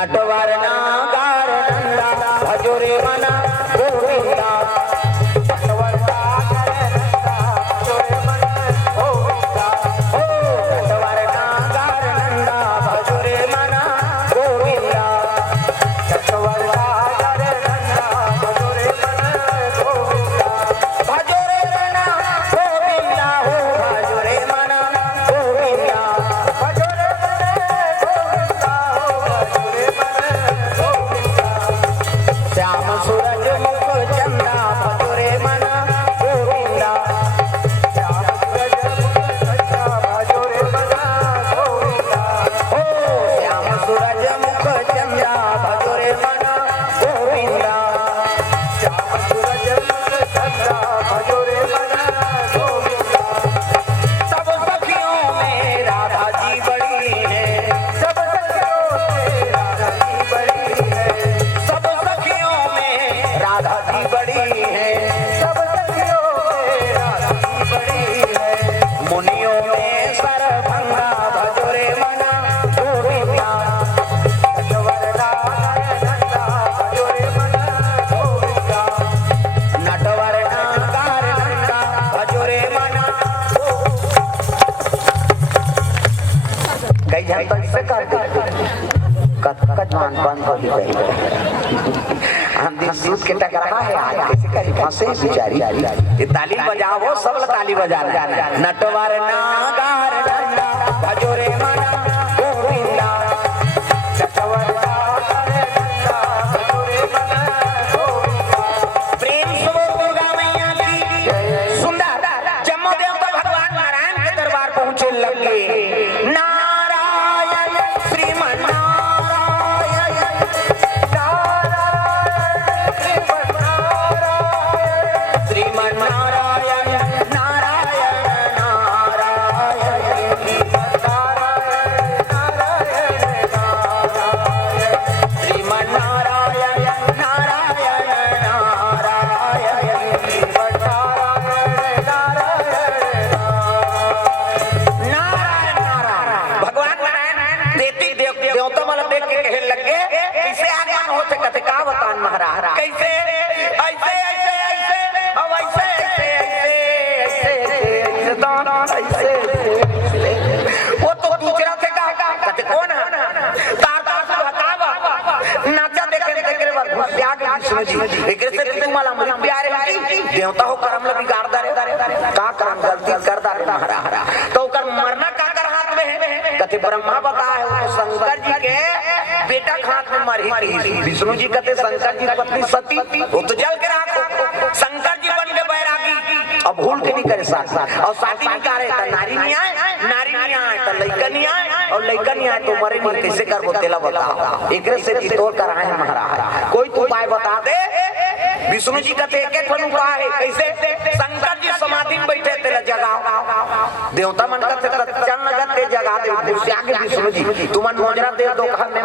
नटवर नागार नंदा भजोरे मना गोविंदा नटवर नागार नंदा भजोरे मना गोविंदा ओ नटवर नागार नंदा भजोरे मना गोविंदा नटवर नागार नंदा भजोरे मना गोविंदा भजोरे मना गोविंदा हो भजोरे मना गोविंदा भजोरे श्याम सूरज मुख चंदा भजोरे मना गोविंदा श्याम सूरज मुख चंदा भजोरे मना गोविंदा हो श्याम सूरज मुख चंदा भजोरे मना गोविंदा श्याम सूरज मुख चंदा भजोरे मना गोविंदा सब सखियों में राधा जी बड़ी है सब सखियों में राधा जी बड़ी है सब सखियों में राधा जी बड़ी है सब सखियों में राधा जी बड़ी है मुनियों में सरभंगा भजोरे मना गोविंदा नटवर नागार नंदा भजोरे मना गोविंदा नटवर नागार नंदा भजोरे मना कई जन तो इससे कर दे कटमान बंद हो गई हम दिन सूत के टकरा है आज कैसे करी फंसे बेचारी ये ताली बजाओ सब ताली बजाना नटवर नागार नंदा भजोरे मना गोविंदा नटवर नागार नंदा भजोरे मना गोविंदा प्रेम से बोल दुर्गा मैया की सुंदर जम्मू देवता भगवान नारायण के दरबार पहुंचे लगे नारायण श्रीमन श्रीमन नारायण नारायण नारायण नारायण नारायण नारायण श्रीमन नारायण नारायण नारायण श्रीमन नारायण नारायण नारायण भगवान नारायण देती देवता मतलब देख के कहने लगे इसे आज्ञान होते कथे का बतान महाराज कैसे ऐसे अब ऐसे वो तो दूसरा से कहा कहते कौन है तार से बतावा नाचा देखे विष्णु जी एक से तुम्हाला मुझे प्यारे देवता हो कर्म ल बिगाड़ रे का कर्म गलती कर रे महाराज तो कर मरना का कर हाथ में है कहते ब्रह्मा बताए वो शंकर जी के बेटा हाथ में मरी विष्णु जी कहते शंकर जी पत्नी सती वो तो जल के राखो शंकर जी बन के बैरागी अब भूल के नहीं करे साथ और साथी नहीं करे तो नारी नहीं आए तो लड़का नहीं आए और लड़का नहीं आए तो मरे नहीं कैसे कर वो तेला बताओ एक से तोड़ कर आए महाराज कोई तो उपाय बता दे विष्णु जी कहते एक उपाय है कैसे शंकर जी समाधि में बैठे तेरा जगाओ देवता मन कहते चल नगत जगा दे विष्णु जी तुम मोजरा दे दो घर में